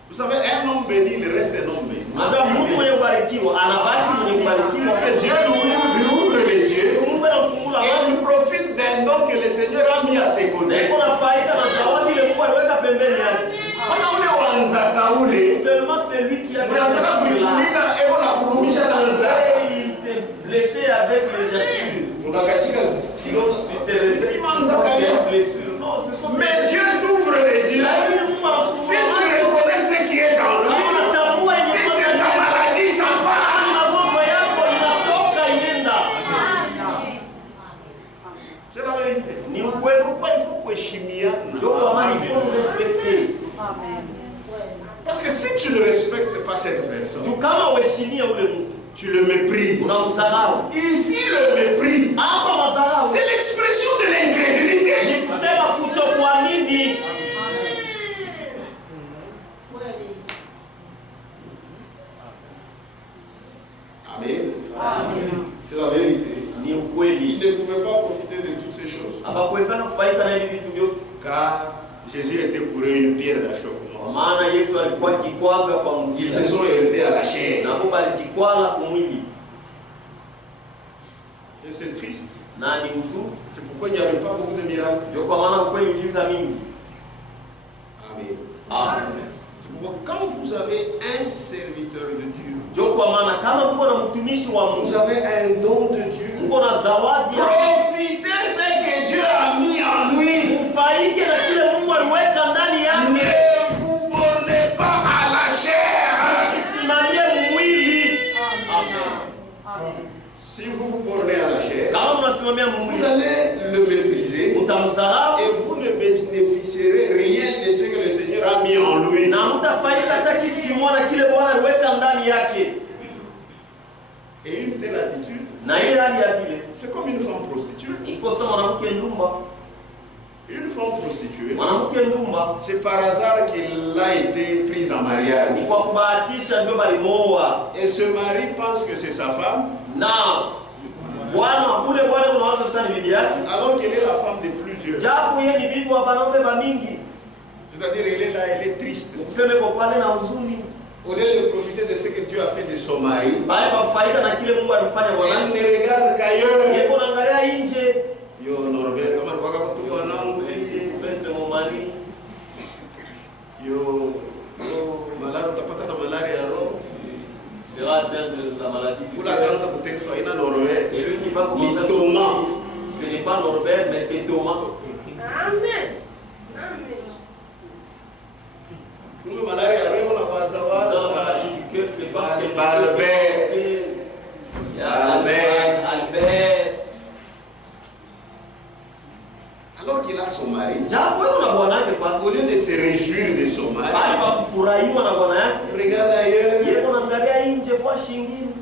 Vous savez, un homme béni, le reste est un homme béni. Sasa mtu mwenye kubarikiwa anabaki mwenye kubarikiwa. Parce que Dieu lui ouvre les yeux Mungu anamfungula et macho. il profite d'un don que le Seigneur a mis à ses Na côtés. iko na faida na zawadi ile Mungu aliweka pembeni yake. Kama ule wanzaka ule, Seulement celui qui a unataka kulifunika ego na kurumisha na nzaka. il te blessé avec les blessures. Unakatika kiloto Il te blessé avec les blessures. Non, ce sont Mais Dieu t'ouvre les yeux. Si tu reconnais ce qui est en lui, si c'est ta maladie, ça part. magonjwa yako inatoka ienda. C'est la vérité. Ni ukweli. Pourquoi il faut kuheshimiana? Ndio kwa maana il faut nous respecter. Parce que si tu ne respectes pas cette personne, Tu kama uheshimie ule mtu, tu le méprises. unamdharau. Ici, le mépris, Hapa madharau c'est l'expression de l'incrédulité. ni kusema kutokuamini. Amen. C'est la vérité. Ni Il ukweli. ne pouvait pas profiter de toutes ces choses. Hapakuwezekana kufaika na hivi vitu vyote, Car Jésus était pour eux une pierre kwa d'achoppement. maana Yesu alikuwa kikwazo ya Ils kuangukia, se sont heurtés à la chair. na Mungu alijikwala kumwili, Et c'est triste. na ni huzuni. C'est pourquoi il n'y avait pas beaucoup de miracles. Ndio kwa maana ukweli miujiza mingi. Amen. Amen. C'est pourquoi quand vous avez un serviteur de Dieu, Ndio kwa maana kama mko na mtumishi wa vous Mungu, avez un don de Dieu, mko na zawadi ya profitez ce que Dieu a mis en lui. ufaike na kile Mungu aliweka ndani yake. Ne vous bornez pas à la chair. Usisimamie mwili. Amen. Si vous vous bornez à la chair, Kama mnasimamia vous mwili, allez le mépriser mtamdharau et vous ne bénéficierez rien de ce que le Seigneur a mis en lui. na mtafaika hata kitu kimoja kile Bwana aliweka ndani yake. Et une telle attitude, Na ile hali ya vile c'est comme une femme prostituée. iko sawa mwanamke ndumba. Une femme prostituée, Mwanamke ndumba c'est par hasard qu'elle a été prise en mariage. ni kwa kubahatisha ndio balimoa, Et ce mari pense que c'est sa femme, na bwana ule bwana unawaza sana bibi yake, alors qu'elle est la femme de plusieurs. japo yeye ni bibi wa banaume bamingi. C'est-à-dire, elle est là, elle est triste. Kuseme kwa pale na huzuni, Au lieu de profiter de ce que Dieu a fait de son mari, bali kwa faida na kile Mungu alimfanya elle bwana. ne regarde qu'ailleurs. Yeye anaangalia nje. Yo, Norbert, kama kwa kutuka wanangu, Merci peut-être mon mari. yo, malaria, utapata na malaria ya roho. Sera atteint de la maladie. Kula kanza kuteswa ina Norbert. C'est lui qui va commencer à Ni Thomas. Ce n'est pas Norbert, mais c'est Thomas. Amen. Amen. Kumbe malaria ya roho na waza Dans la waza. maladie du cœur, c'est parce que Albert. Il y a Albert. Alors qu'il a son mari, Japo yeye na bwana yake kwa au lieu de se réjouir de son mari, bali kwa kufurahiwa na bwana yake, il regarde ailleurs. yeye anaangalia nje kwa shingine.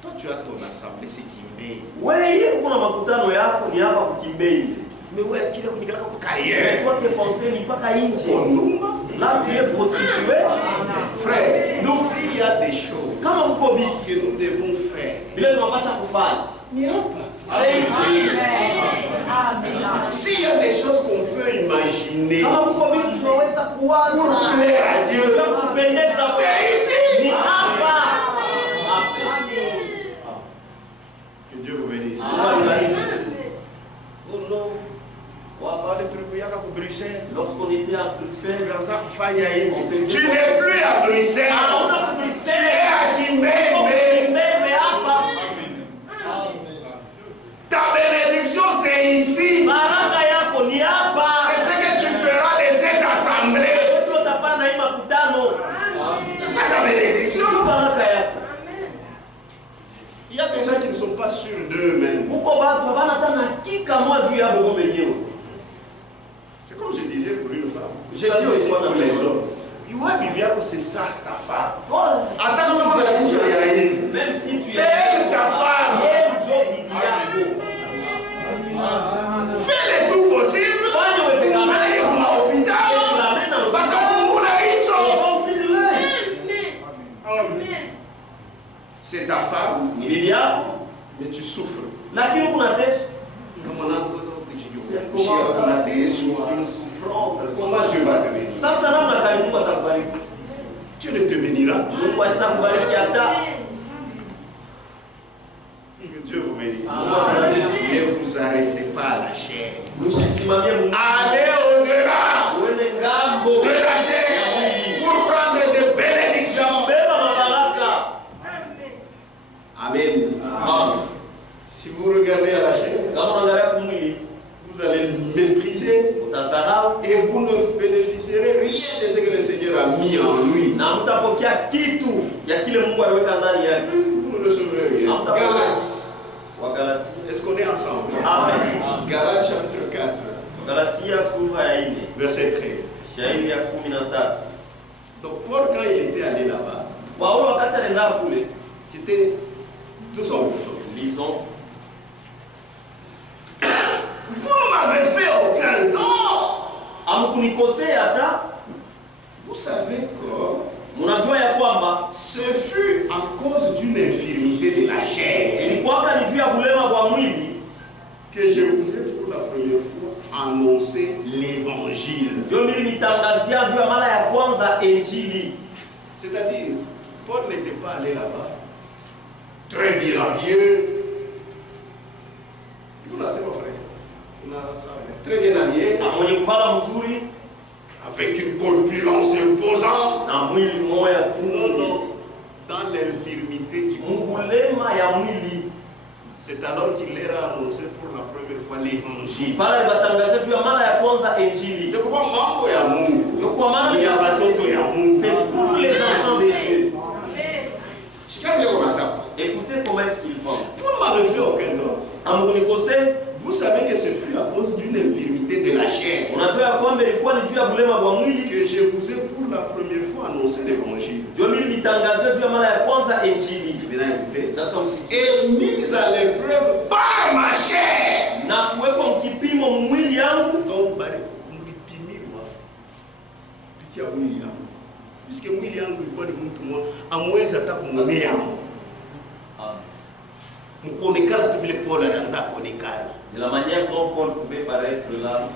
Toi, tu as ton assemblée, c'est Kimbé. Wewe kuna makutano yako ni hapa kukimbei. Mais ouais, qui l'a connu là comme Mais carrière. toi tes pensées ni mpaka nje. Pour nous, Là tu es prostitué. frère, s'il y a des choses Kama uko bibi, que nous devons faire, bila tunapasha kufanya. il n'y a pas. C'est ici. S'il y a des choses qu'on peut imaginer Kama uko bibi tunaweza pour kuwaza. plaire à Dieu, Za kupendeza c'est ici. ni hapa. Que Dieu vous bénisse. Amen. Oh non, on va parler de trucs pour Bruxelles. Lorsqu'on était à Bruxelles, Tu n'es plus à Bruxelles. Tu es à Kimbé. Ta bénédiction, c'est ici. C'est comme je disais pour une femme. Je dis aussi pour les hommes. C'est ça, c'est ta femme. Attends, même si tu es ta femme. Fais le tout possible. C'est ta femme. Mais tu souffres. Comment Dieu va te bénir? Dieu ne te bénira. Que Dieu vous bénisse. Ne vous arrêtez pas à la chair. Allez au-delà de la chair pour prendre des bénédictions. Amen. Si vous regardez à la chair, vous allez mépriser et vous ne bénéficierez rien de ce que le Seigneur a mis en lui. Vous ne recevrez rien. Galates. Est-ce qu'on est ensemble? Amen. Galates chapitre 4. Verset 13. Donc Paul, quand il était allé là-bas, c'était tout son. Lisons. Vous ne m'avez fait aucun tort. Vous savez que ce fut à cause d'une infirmité de la chair que je vous ai pour la première fois annoncé l'évangile. C'est-à-dire, Paul n'était pas allé là-bas très bien habillé. Vous la savez, mon frère. Très bien habillé. Avec une corpulence imposante. Non. Dans l'infirmité du corps. C'est alors qu'il leur a annoncé pour la première fois l'évangile. C'est pour les enfants de Dieu. Écoutez comment est-ce qu'ils font. Vous ne m'avez fait aucun tort. Vous savez que ce fut à cause d'une infirmité de la chair que je vous ai pour la première fois annoncé l'évangile. Et mise à l'épreuve par ma chair. Donc, puisque mwili yangu ilikuwa ni mtu mmoja, amwezi hata kumwonea. Mkonekana tu vile Paul anaanza kuonekana. De la manière dont Paul pouvait paraître là.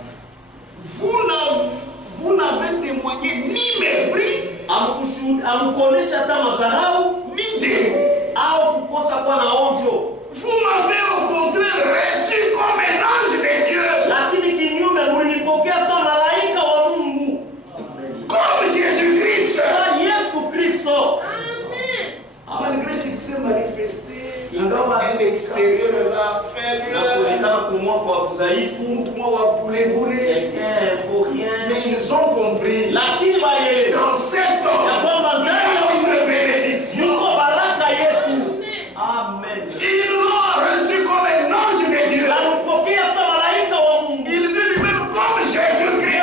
Vous n'avez témoigné ni mépris, ni dégoût. Vous m'avez au contraire reçu comme un ange de Dieu. Comme Jésus-Christ. Malgré qu'il s'est manifesté un extérieur là faible, mais ils ont compris dans cet homme il y a une bénédiction. Amen. Ils l'ont reçu comme un ange de Dieu. Il dit lui-même comme Jésus-Christ.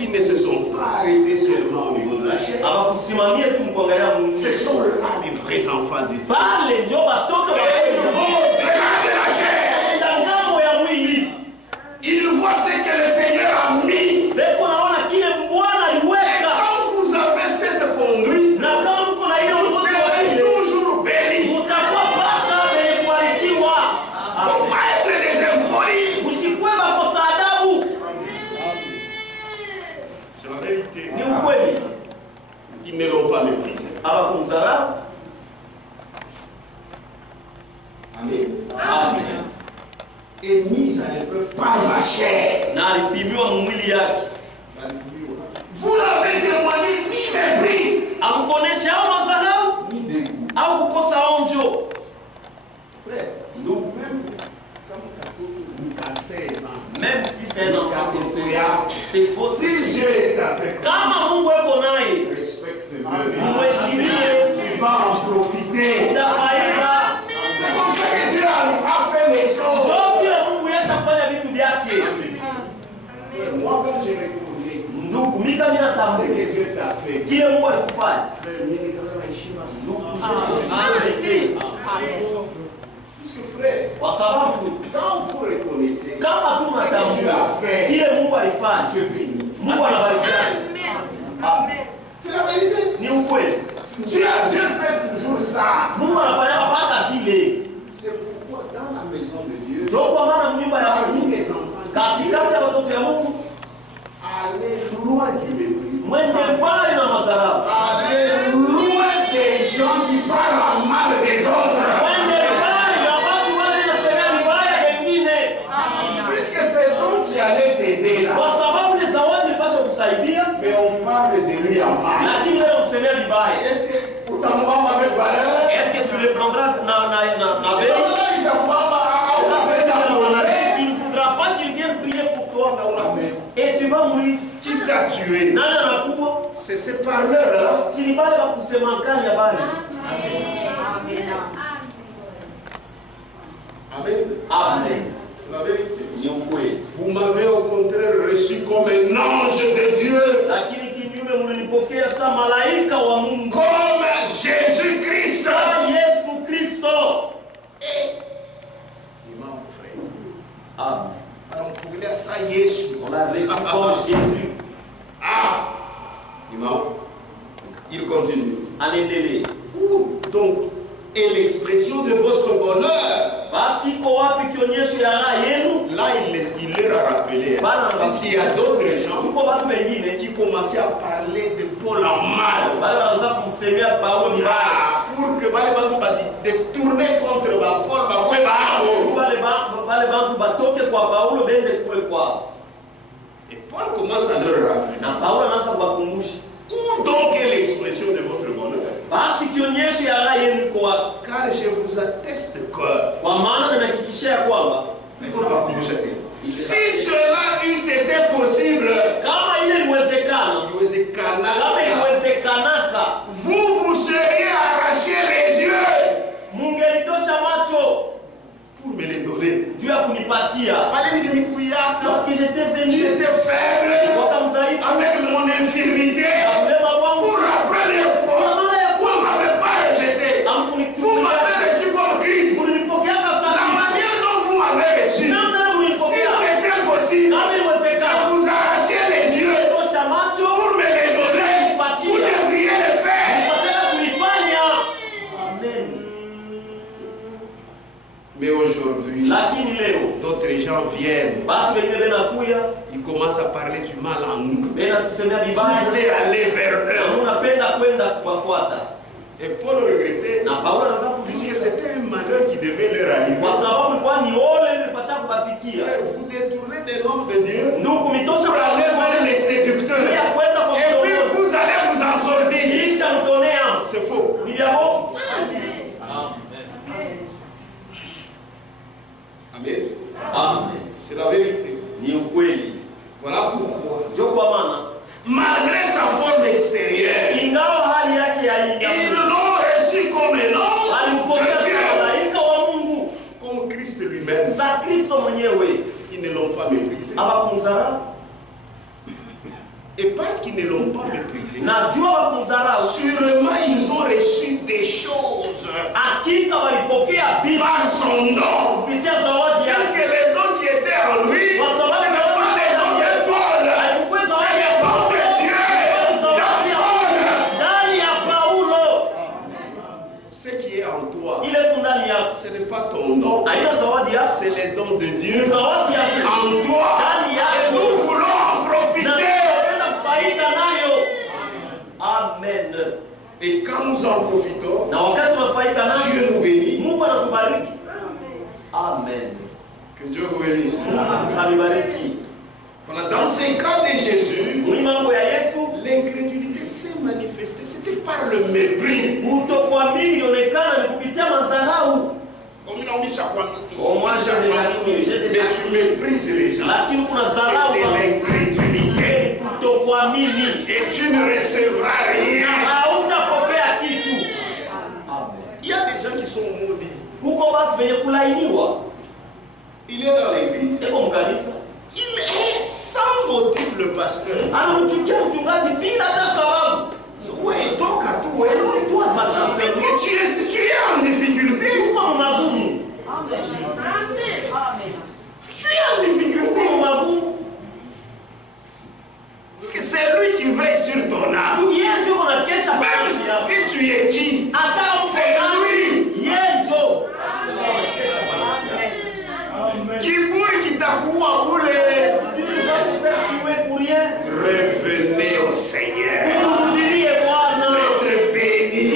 Ils ne se sont pas arrêtés seulement au niveau de la chair. Ce sont là les vrais enfants de Dieu. Et ils vont au-delà de la chair. Ils voient ce que le Seigneur a mis. Et quand vous avez cette conduite, vous serez toujours bénis. Il ne faut pas être des impolis. C'est la vérité. Ils ne l'ont pas méprisé. Amen. Et mise à l'épreuve par ma chair. Vous n'avez témoigné ni mépris, ni dégoût. Frère, nous-mêmes, comme Lucas 16 ans, même si c'est un enfant de c'est faux. si Dieu est avec nous, respecte-le. Tu vas en profiter. C'est comme Sikiliza mimi natambua. Ce que Dieu t'a fait. Kile Mungu alikufanya. Frère, mimi kama heshima Ndugu respect. Puisque frère, Kwa sababu quand vous reconnaissez kama tu ce que Dieu natambua a fait, kile Mungu alifanya, Dieu bénit. Mungu anabariki. Amen. C'est la vérité. Ni ukweli. Dieu fait toujours ça. Mungu anafanya mpaka vile. C'est pourquoi dans la maison de Dieu, Ndio kwa maana mnyumba ya Mungu, parmi les enfants, katikati ya watoto ya Mungu, allez loin du mépris. mwende mbali na madharau. Allez loin des gens qui parlent mal des autres. Mwende mbali na watu wale wanasema vibaya wengine. Puisque c'est donc qui allait t'aider là. Kwa sababu ni zawadi ilipaswa kusaidia, Mais on parle de lui en mal. lakini wewe usemea vibaya. Est-ce que pour ta maman avec valeur? Est-ce que tu le prendras na veille? Tu ne voudras pas qu'il vienne prier pour toi, et tu vas mourir. Qui t'a tué? Nani anakuwa? C'est ces parleurs-là. Si ni bale wa kusema nkani ya bale. Amen. Amen. C'est la vérité. Ni ukweli. Vous m'avez au contraire reçu comme un ange de Dieu. Lakini kinyume mlinipokea sa malaika wa Mungu. Comme Jésus-Christ. Yesu Kristo. Imam frère. Amen. Alors pour dire ça, Jésus. On a reçu comme Jésus. Ah. Imam. Il continue. Anaendelea. Donc, et l'expression de votre bonheur. Basi iko wapi kionyesho ya raha yenu? Là, il leur a rappelé. Parce qu'il y a d'autres gens Tuko watu wengine qui commençaient à parler de Paul en mal. bale wanaanza kumsemea Paulo vibaya. Pour que Paul tourner contre Paul. Bale bantu batoke kwa Paulo bende kule kwao. Et Paul commence à leur rappeler. Na Paulo anaanza kuwakumbusha. Où donc est l'expression de votre bonheur? Basi kionyesho ya raha yenu iko wapi? Car je vous atteste que. Kwa maana ninahakikishia kwamba si cela eût été possible, kama ile iliwezekanaka, vous vous seriez arraché les yeux mungelitosha macho pour me les donner. juu ya kunipatia. Lorsque j'étais venu, J'étais faible avec mon infirmité. Pour la première fois, vous ne m'avez pas rejeté. Vous m'avez reçu comme Christ. La manière dont vous m'avez reçu, si c'était possible, vous arrachez les yeux pour me les donner, vous devriez le faire. Amen. Mais aujourd'hui, Lakini leo d'autres gens viennent, batu wengine benakuya ils commencent à parler du mal en nous. benatusemea Vous vibaya, voulez aller vers na eux. unapenda kwenda kuwafuata. Et Paul regrettait, Na Paulo anaanza puisque kujutia c'était un malheur qui devait leur arriver. kwa sababu kwa ni ole ilipasha kubafikia. Vous détournez des noms de Dieu Ndugu mitosha pour aller vers les pia séducteurs. kwenda kwa Et puis kiongozi vous allez vous en sortir. kisha mtonea. C'est faux. Ni vya bongo. Amen. Amen. C'est la vérité. Ni ukweli. Voilà pourquoi, Ndio kwa maana malgré sa forme extérieure, ingawa hali yake ya ils l'ont reçu comme un ange alimpokea de kama Dieu, malaika wa Mungu, comme Christ lui-même. za Kristo mwenyewe, Ils ne l'ont pas méprisé. hawakumdharau. Et parce qu'ils ne l'ont pas méprisé, Najua hawakumdharau, sûrement ils ont reçu des choses hakika walipokea vitu par son nom. kupitia zawadi Parce yake. que les dons qui étaient en lui, ce Kwa sababu n'est pas les dons de Paul, haikuwa c'est zawadi les dons de Dieu zawadi ya dans Paul. ndani ya Paulo, Ce qui est en toi, ile iko ndani yako ce n'est pas ton don, haina zawadi yako, c'est les dons de ni Dieu zawadi yako en toi. ndani Et yako, nous voulons en na profiter. tunapenda kufaika nayo. Amen. Et quand nous en profitons, Na wakati tunafaika nayo, Dieu nous bénit. Mungu anatubariki. Amen. Que Dieu vous bénisse. Mungu amibariki. Voilà, dans ce cas de Jésus, Muri mambo ya Yesu, l'incrédulité s'est manifestée. C'était par le mépris. kutokuamini ilionekana ni kupitia madharau. Comme ils ont mis chaque fois. Oh, moi, j'ai déjà Mais dit, tu méprises les gens. lakini kuna dharau C'était kwa l'incrédulité. kutokuamini Et tu ne recevras na rien. hautapokea kitu. Amen. Il y a des gens qui sont maudits. Kuko watu wenye kulainiwa, Il est dans l'église. eko mkanisa, Il est sans motif le pasteur. Anamchukia mchungaji bila hata sababu. Ouais, donc à tout, ouais. Parce que tu es en difficulté. Uko magumu. Amen. Si tu es en difficulté. Uko magumu. Parce que c'est lui qui veille sur ton âme. Même si tu es qui, c'est lui. Kiburi kitakuwa kule. Revenez au Seigneur. Être béni.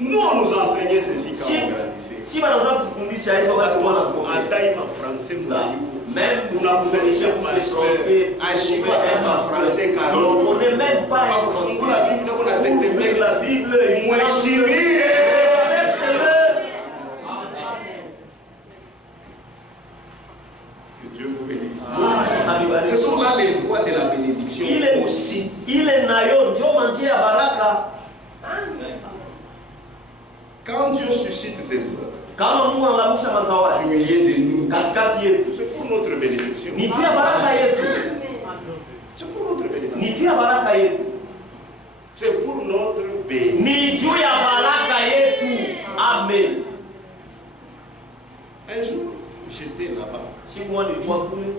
Nous on nous enseignait ceci quand on grandissait. Si wanaweza kufundisha hizo watu wanakuwa Ataï ma français même on a compris à chaque fois français car on n'est même pas français. La Bible on a déterminé la Bible moi chérie. Que Dieu vous bénisse. Ce sont là les voies de la bénédiction aussi. Il est nayo ndio manjia baraka. Quand Dieu suscite des voix, kama Mungu analamusha mazawadi du milieu de nous, katikati yetu, c'est pour notre bénédiction. ni tia baraka yetu. C'est pour notre bénédiction. Ni tia baraka yetu. C'est pour notre bénédiction. Ni juu ya baraka yetu. Amen. Un jour, j'étais là-bas. Siku moja nilikuwa kule.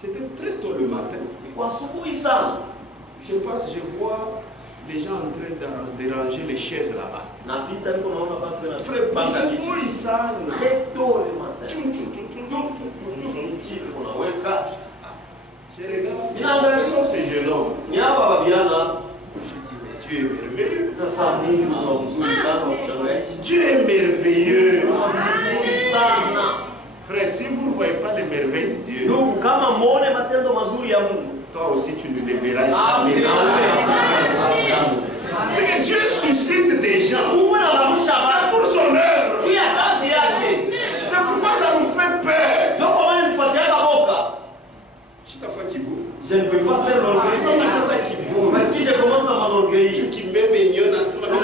C'était très tôt le matin. Kwa asubuhi sana. Je passe, je vois les gens en train de déranger les chaises là-bas. Napita niko naona watu Frère, wanapanga kiti. asubuhi sana. Très tôt le matin. Unaweka. Je regarde. Ce sont ces jeunes hommes. Ni hapa babiana. Je dis, mais Dieu est merveilleux. Sasa Mungu ni mzuri sana kushangaza. Dieu est merveilleux. Mzuri sana. Frère, si vous ne voyez pas les merveilles de Dieu, Ndugu, kama muone matendo mazuri ya Mungu, toi aussi tu ne les verras jamais. C'est que Dieu suscite des gens. Mungu analamusha C'est pour son œuvre. juu ya kazi yake. C'est pourquoi ça nous fait peur. Ndio kwa maana nilipatiaka boka. Si ta foi qui bouge, Je ne peux pas faire l'orgueil. c'est ça qui bouge. Mais si je commence à m'enorgueillir, Tu qui mets mes yeux dans ce moment,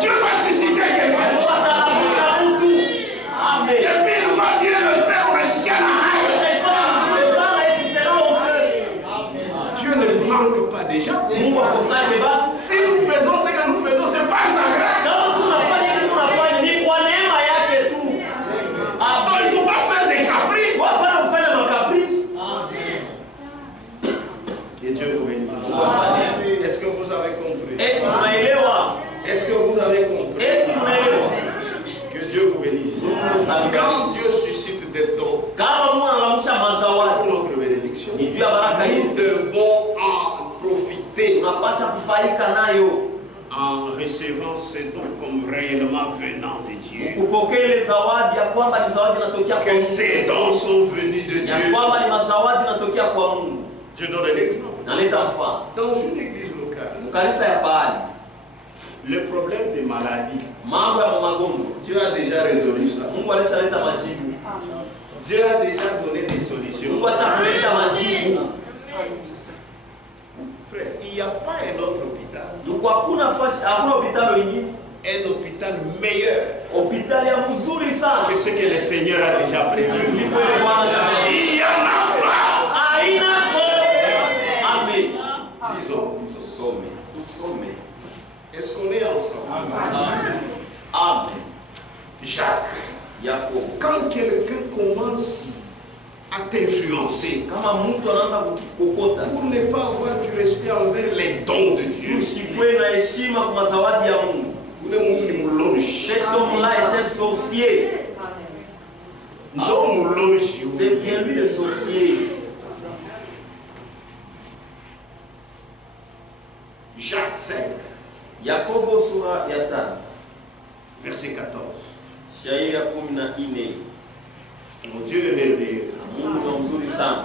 Dieu va susciter quelqu'un. atalamusha mtu. Amen. Et puis il va bien le faire au Mexicain. Dieu ne manque pas des gens. Mungu akosake watu. Si nous faisons ce que nous faisons, c'est pas sa grâce. Kama tunafanya kitu tunafanya ni kwa neema yake tu. Donc il ne faut pas faire des caprices. Hapana kufanya makaprisi. Et Dieu vous bénisse. Est-ce que vous avez compris? Eti unaelewa? Est-ce que vous avez compris? Eti unaelewa? Que Dieu vous bénisse. Quand Dieu suscite des dons, Kama Mungu analamusha c'est mazawadi, pour notre bénédiction. ni juu ya baraka Nous yetu. devons en profiter Tunapaswa kufaika nayo. en recevant ces dons comme réellement venant de Dieu. Kupokea ile zawadi ya kwamba ni zawadi inatokea kwa Que Mungu. ces dons sont venus de Ya Dieu. kwamba ni mazawadi inatokea kwa Mungu. Je donne un exemple. Naleta mfano. Dans une église locale, Mkanisa ya pahali, le problème des maladies, mambo ya magonjwa, Dieu a déjà résolu ça. Mungu alishaleta majibu. Dieu a déjà donné des solutions. Mungu ashakuleta majibu. Frère, il n'y a pas un autre hôpital. Ndugu, hakuna hospitali ingine, Un hôpital meilleur hospitali ya mzuri sana que ce que le Seigneur a déjà prévu. kuliko ile Bwana amesema. Il n'y en a pas. Haina ko. Amen. Disons, Tusome. est-ce qu'on est ensemble? Amen. Jacques, Yakobo. quand quelqu'un commence à t'influencer, Kama mtu anaanza kukokota, pour ne pas avoir du respect envers les dons de Dieu, usikwe na heshima kwa mazawadi ya Mungu. ule mtu ni mloji. Cet homme-là est un sorcier. Ndio mloji. C'est bien lui le sorcier. Jacques 5, Yakobo sura ya 5, verset 14. shairi ya 14. Mon Dieu est merveilleux. Mungu ni mzuri sana.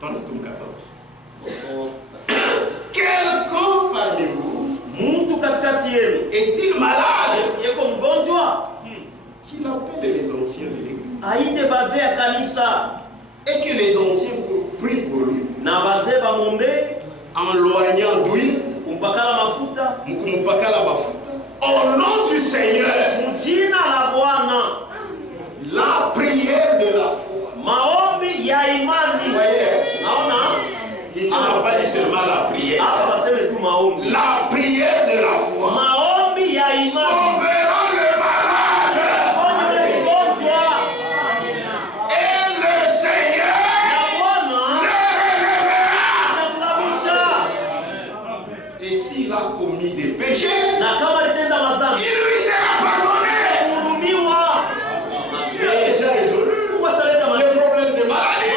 Pense tout 14. Mstari Quelqu'un parmi vous mtu katikati yenu est-il malade? yeko mgonjwa, Qu'il appelle les anciens de l'église. aite bazee ya kanisa Et que les anciens prient pour lui. na bazee bamwombee, En loignant d'huile, kumpakala mafuta mkumupakala mafuta. Au nom du Seigneur. mjina la Bwana. la prière. La prière de la foi sauvera le malade. Et le Seigneur le relèvera. Et s'il a commis des péchés, il lui sera pardonné. Tu as déjà résolu les problèmes de maladie.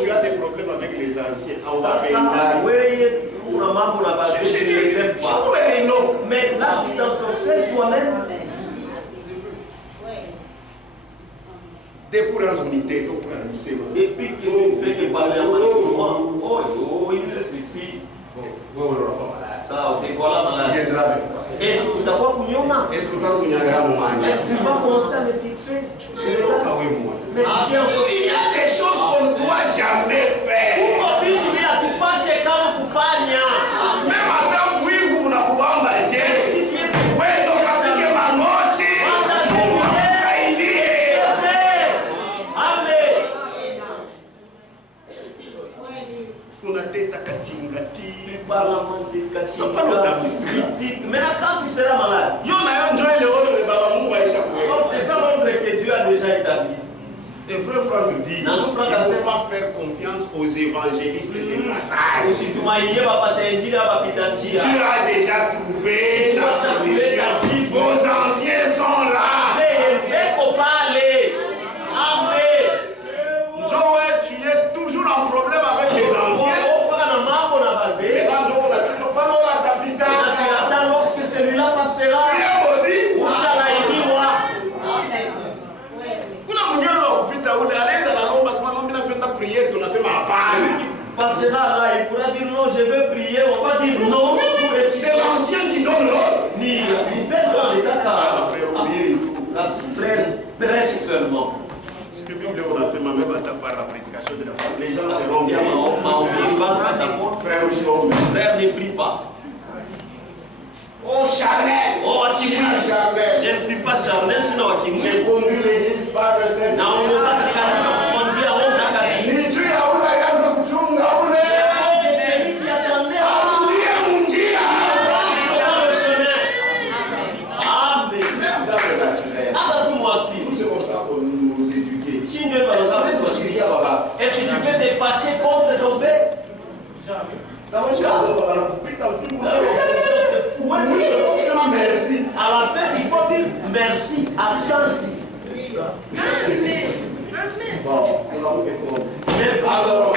Tu as des problèmes avec les anciens. Mais là, tu t'ensorcelles toi-même. Des pour les unités, pour les Et puis que tu fais que parler à moi. Oh, il est ceci. Ça, te voilà malade. Et tu t'as pas couillonna. Est-ce que tu vas commencer à me fixer? Mais tu il y a des choses qu'on ne doit jamais faire. Même en tant que oui, vous n'avez pas mangé. Oui, donc parce que ma moitié, ça y est. Amen. On a des takachingati. Tu parles en critique. Mais là, quand tu seras malade, c'est ça l'ordre que Dieu a déjà établi. Le frère Franck dit, il ne faut pas faire confiance aux évangélistes de passage. Tu as déjà trouvé la solution. Vos anciens sont là. Joël, tu es toujours en problème avec les anciens. Lorsque celui-là passera, tu es maudit. Passera là, il pourra dire non, je veux prier, on va dire non. C'est l'ancien qui donne l'ordre. Frère, prêche seulement. Parce que Bible, on a seulement même attend par la prédication de la parole. Les gens seront bien. Frère, ne prie pas. Oh charnel! Oh, charnel! Je ne suis pas charnel, sinon j'ai conduit l'église par le Seigneur. Est-ce que tu peux te fâcher contre ton père? Merci. À la fin, il faut dire merci, accent. Bon, Alors,